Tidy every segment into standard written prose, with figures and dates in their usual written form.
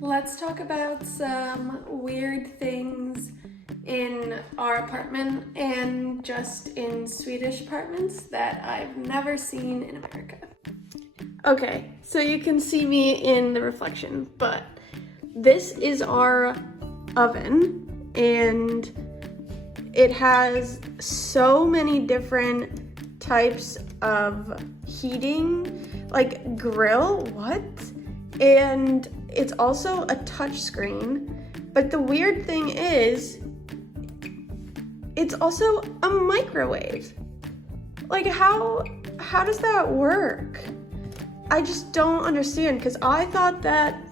Let's talk about some weird things in our apartment and just in Swedish apartments that I've never seen in America. Okay, so you can see me in the reflection, but this is our oven and it has so many different types of heating, like grill, what? And it's also a touch screen, but the weird thing is, it's also a microwave. Like how does that work? I just don't understand, because I thought that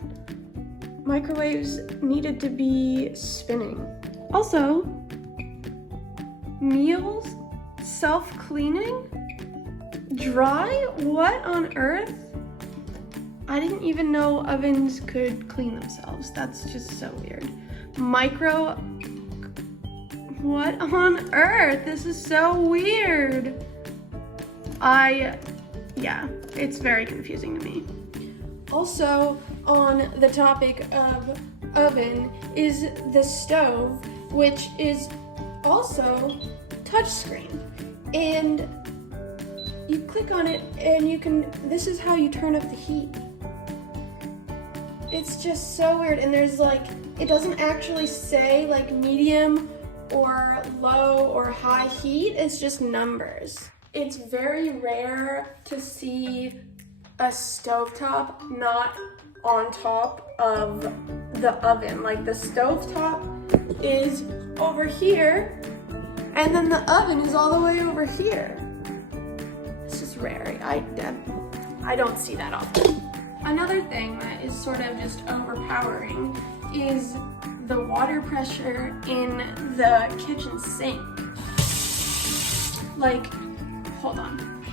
microwaves needed to be spinning. Also, meals, self-cleaning, dry, what on earth? I didn't even know ovens could clean themselves. That's just so weird. What on earth? This is so weird. Yeah, it's very confusing to me. Also, on the topic of oven is the stove, which is also touchscreen. And you click on it and this is how you turn up the heat. It's just so weird, and there's it doesn't actually say medium or low or high heat, it's just numbers. It's very rare to see a stovetop not on top of the oven. Like the stovetop is over here, and then the oven is all the way over here. It's just rare. I don't see that often. Another thing that is sort of just overpowering is the water pressure in the kitchen sink. Hold on.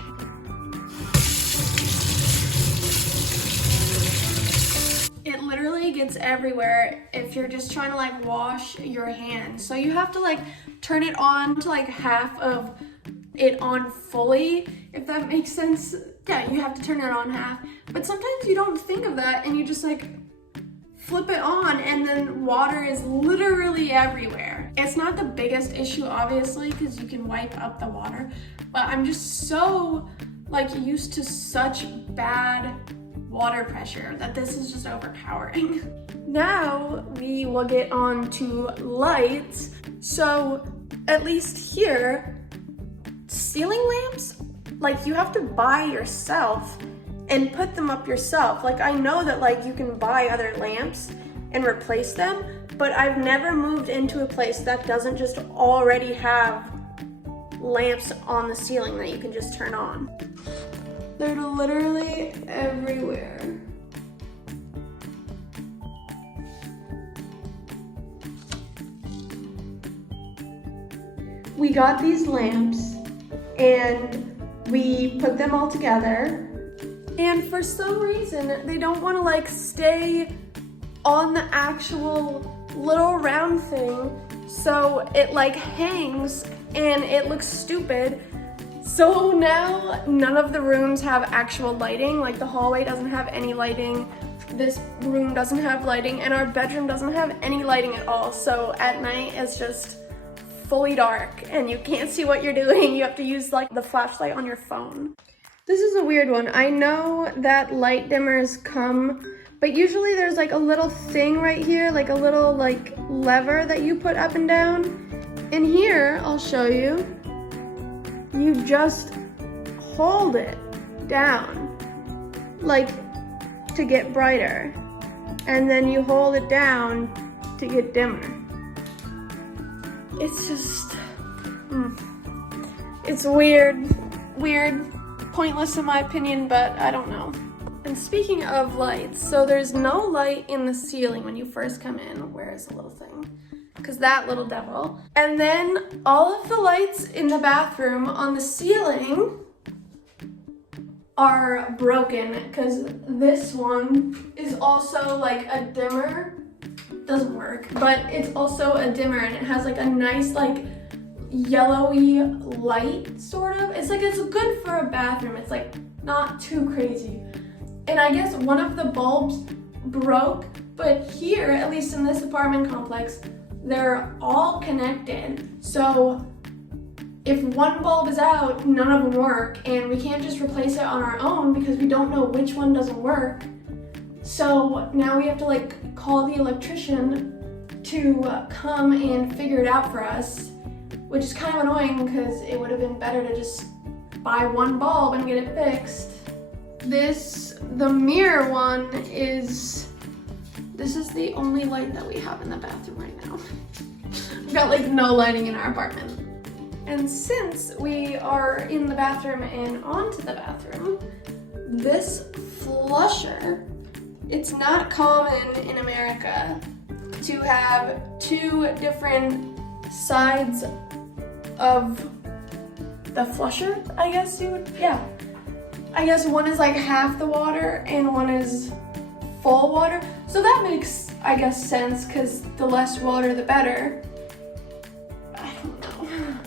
It literally gets everywhere if you're just trying to wash your hands. So you have to turn it on to half of it on fully, if that makes sense. Yeah, you have to turn it on half. But sometimes you don't think of that and you just flip it on and then water is literally everywhere. It's not the biggest issue, obviously, because you can wipe up the water, but I'm just so used to such bad water pressure that this is just overpowering. Now we will get on to lights. So at least here, ceiling lamps, you have to buy yourself and put them up yourself. I know that you can buy other lamps and replace them, but I've never moved into a place that doesn't just already have lamps on the ceiling that you can just turn on. They're literally everywhere. We got these lamps and we put them all together, and for some reason they don't want to stay on the actual little round thing, so it hangs and it looks stupid. So now none of the rooms have actual lighting. The hallway doesn't have any lighting, this room doesn't have lighting, and our bedroom doesn't have any lighting at all. So at night it's just fully dark and you can't see what you're doing. You have to use the flashlight on your phone. This is a weird one. I know that light dimmers come, but usually there's a little thing right here, a little lever that you put up and down. And here, I'll show you, you just hold it down, to get brighter. And then you hold it down to get dimmer. It's just, it's weird, pointless in my opinion, but I don't know. And speaking of lights, so there's no light in the ceiling when you first come in. Where is the little thing? Because that little devil. And then all of the lights in the bathroom on the ceiling are broken, because this one is also a dimmer. Doesn't work, but it's also a dimmer, and it has a nice yellowy light, sort of. It's good for a bathroom. It's not too crazy. And I guess one of the bulbs broke But here, at least in this apartment complex, they're all connected. So if one bulb is out, none of them work, and we can't just replace it on our own because we don't know which one doesn't work. So now we have to like call the electrician to come and figure it out for us, which is kind of annoying because it would have been better to just buy one bulb and get it fixed. The mirror one this is the only light that we have in the bathroom right now. We've got like no lighting in our apartment. And since we are in the bathroom and onto the bathroom, this flusher, it's not common in America to have two different sides of the flusher, I guess you would, yeah. I guess one is like half the water and one is full water. So that makes, I guess, sense because the less water, the better. I don't know.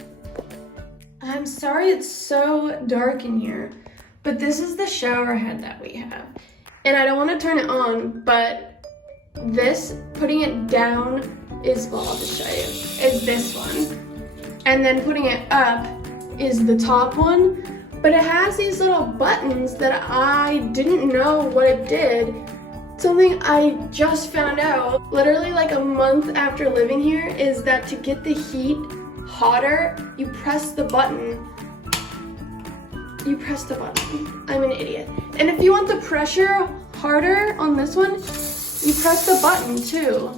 I'm sorry it's so dark in here, but this is the shower head that we have. And I don't want to turn it on, but putting it down is, well, I'll just show you, is this one. And then putting it up is the top one, but it has these little buttons that I didn't know what it did. Something I just found out literally like a month after living here is that to get the heat hotter, you press the button. You press the button. I'm an idiot. And if you want the pressure harder on this one, you press the button too.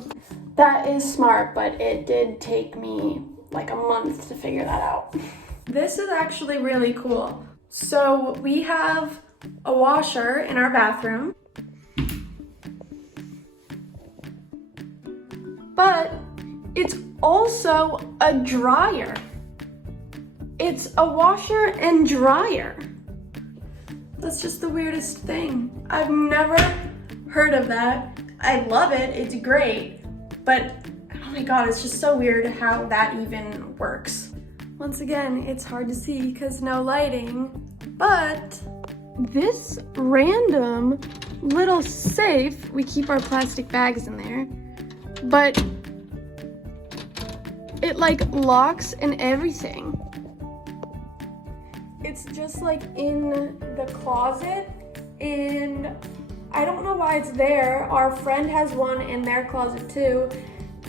That is smart, but it did take me like a month to figure that out. This is actually really cool. So we have a washer in our bathroom, but it's also a dryer. It's a washer and dryer. That's just the weirdest thing. I've never heard of that. I love it, it's great, but oh my God, it's just so weird how that even works. Once again, it's hard to see because no lighting, but this random little safe, we keep our plastic bags in there, but it like locks and everything. It's just like in the closet, and I don't know why it's there. Our friend has one in their closet too,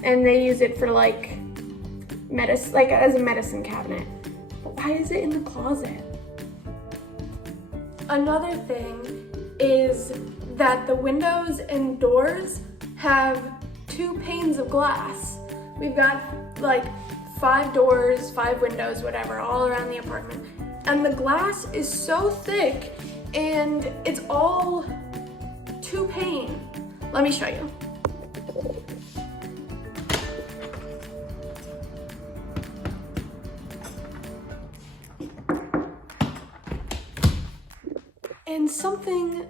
and they use it for like medicine, like as a medicine cabinet. But why is it in the closet? Another thing is that the windows and doors have 2 panes of glass. We've got like 5 doors, 5 windows, whatever, all around the apartment. And the glass is so thick and it's all 2 pane. Let me show you. And something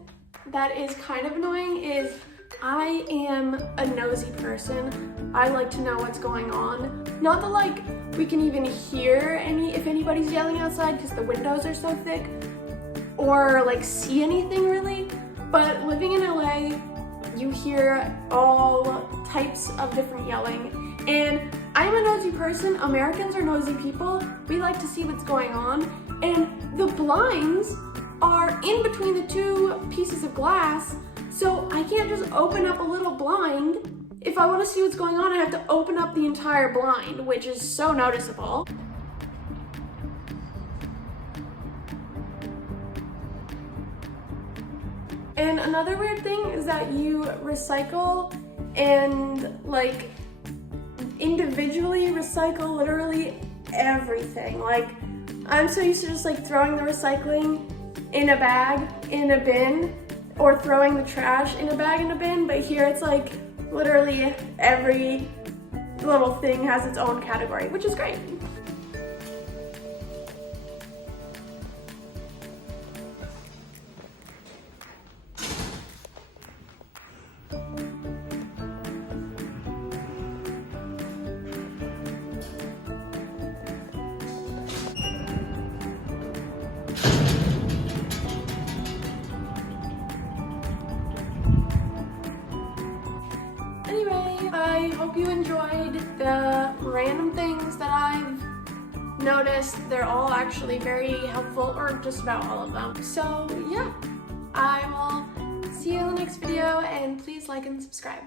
that is kind of annoying is I am a nosy person. I like to know what's going on. Not that like we can even hear if anybody's yelling outside because the windows are so thick, or like see anything really, but living in LA, you hear all types of different yelling. And I'm a nosy person. Americans are nosy people. We like to see what's going on. And the blinds are in between the 2 pieces of glass, so I can't just open up a little blind. If I want to see what's going on, I have to open up the entire blind, which is so noticeable. And another weird thing is that you recycle and like individually recycle literally everything. Like I'm so used to just like throwing the recycling in a bag, in a bin, or throwing the trash in a bag, in a bin, but here it's like literally every little thing has its own category, which is great. Anyway, I hope you enjoyed the random things that I've noticed. They're all actually very helpful, or just about all of them. So yeah, I will see you in the next video, and please like and subscribe.